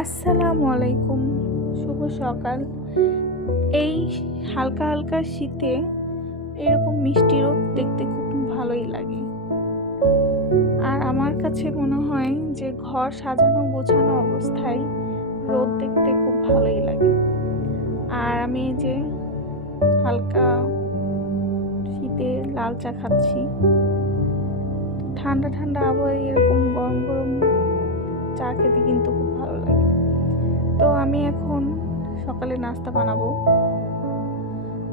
আসসালামু আলাইকুম, শুভ সকাল। এই হালকা হালকা শীতে এরকম মিষ্টি রোদ দেখতে খুব ভালোই লাগে। আর আমার কাছে মনে হয় যে ঘর সাজানো গোছানো অবস্থায় রোদ দেখতে খুব ভালোই লাগে। আর আমি এই যে হালকা শীতে লাল চা খাচ্ছি। ঠান্ডা ঠান্ডা আবহাওয়ায় এরকম গরম গরম চা খেতে কিন্তু খুব ভালো লাগে। তো আমি এখন সকালে নাস্তা বানাবো,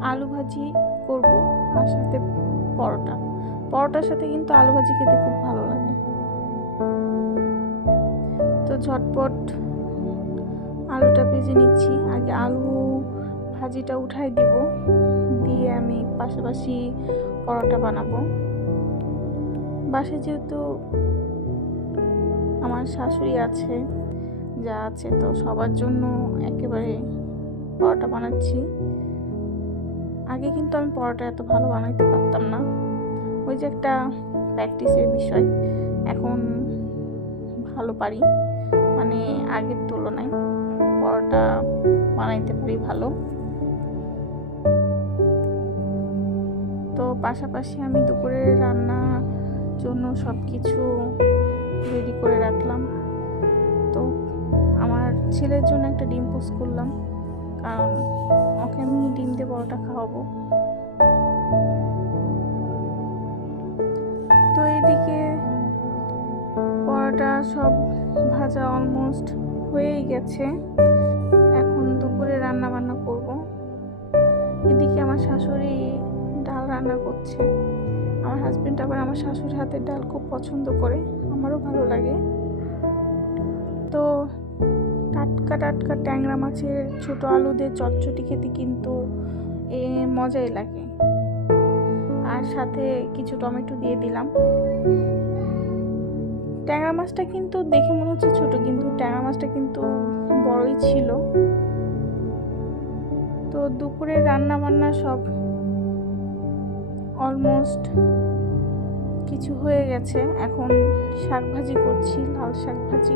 আলু ভাজি করব আর সাথে পরোটার সাথে কিন্তু আলু ভাজি খেতে খুব ভালো লাগে। তো ঝটপট আলুটা ভেজে নিচ্ছি। আগে আলু ভাজিটা উঠাই দিব, দিয়ে আমি পাশাপাশি পরোটা বানাবো। বাসায় যেহেতু আমার শাশুড়ি আছে, যা আছে, তো সবার জন্য একেবারে পরোটা বানাচ্ছি। আগে কিন্তু আমি পরোটা এত ভালো বানাইতে পারতাম না, ওই যে একটা প্র্যাকটিসের বিষয়। এখন ভালো পারি, মানে আগের তুলনায় পরোটা বানাইতে পারি ভালো। তো পাশাপাশি আমি দুপুরের রান্নার জন্য সব কিছু রেডি করে রাখলাম। তো আমার ছেলের জন্য একটা ডিম পোস্ট করলাম, কারণ ওকে আমি ডিম দিয়ে পরোটা খাওয়াবো। তো এইদিকে পরোটা সব ভাজা অলমোস্ট হয়েই গেছে। এখন দুপুরে রান্না বান্না করব। এদিকে আমার শাশুড়ি ডাল রান্না করছে। আমার হাজবেন্ড আবার আমার শাশুড়ির হাতের ডাল খুব পছন্দ করে, আমারও ভালো লাগে। তো টাটকা টাটকা ট্যাংরা মাছের ছোট আলু দিয়ে চটচটি খেতে কিন্তু মজাই লাগে। আর সাথে কিছু টমেটো দিয়ে দিলাম। ট্যাংরা মাছটা কিন্তু দেখে মনে হচ্ছে ছোট, কিন্তু ট্যাংরা মাছটা কিন্তু বড়ই ছিল। তো দুপুরে রান্না বান্না সব অলমোস্ট কিছু হয়ে গেছে। এখন শাক ভাজি করছি, লাল শাক ভাজি।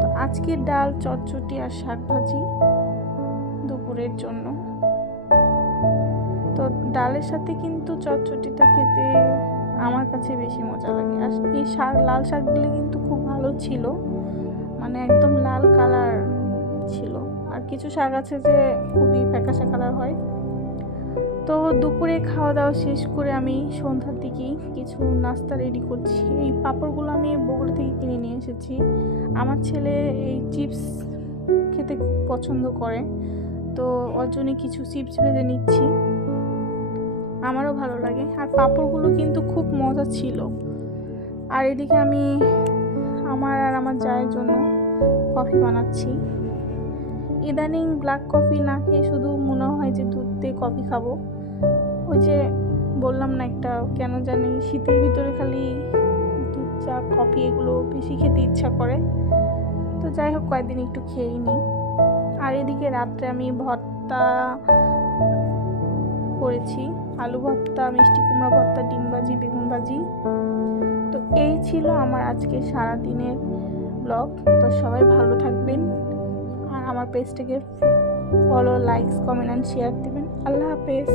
তো আজকে ডাল, চটচটি আর শাক ভাজি দুপুরের জন্য। তো ডালের সাথে কিন্তু চটচটিটা খেতে আমার কাছে বেশি মজা লাগে। আর এই লাল শাকগুলি কিন্তু খুব ভালো ছিল, মানে একদম লাল কালার ছিল। আর কিছু শাক আছে যে খুবই ফ্যাকাশে কালার হয়। তো দুপুরে খাওয়া দাওয়া শেষ করে আমি সন্ধ্যার দিকে কিছু নাস্তা রেডি করছি। এই পাঁপড়গুলো আমি বগুড়া থেকে কিনে নিয়ে এসেছি। আমার ছেলে এই চিপস খেতে খুব পছন্দ করে, তো ওর জন্য কিছু চিপস ভেজে নিচ্ছি। আমারও ভালো লাগে। আর পাঁপড়গুলো কিন্তু খুব মজা ছিল। আর এদিকে আমি আমার আর আমার জায়ের জন্য কফি বানাচ্ছি। ইদানিং ব্ল্যাক কফি না খেয়ে শুধু মনে হয় যে দুধ দিয়ে কফি খাবো। ওই যে বললাম না, একটা কেন জানি শীতের ভিতরে খালি দুধ, চা, কফি এগুলো বেশি খেতে ইচ্ছা করে। তো যাই হোক, কয়েকদিন একটু খেয়েই নিই। আর এদিকে রাত্রে আমি ভর্তা করেছি, আলু ভর্তা, মিষ্টি কুমড়া ভর্তা, ডিম ভাজি, বেগুন ভাজি। তো এই ছিল আমার আজকে সারাদিনের ব্লগ। তো সবাই ভালো থাকবেন, আর আমার পেজটাকে follow, likes, comment and share দেবেন। আল্লাহ হাফেজ।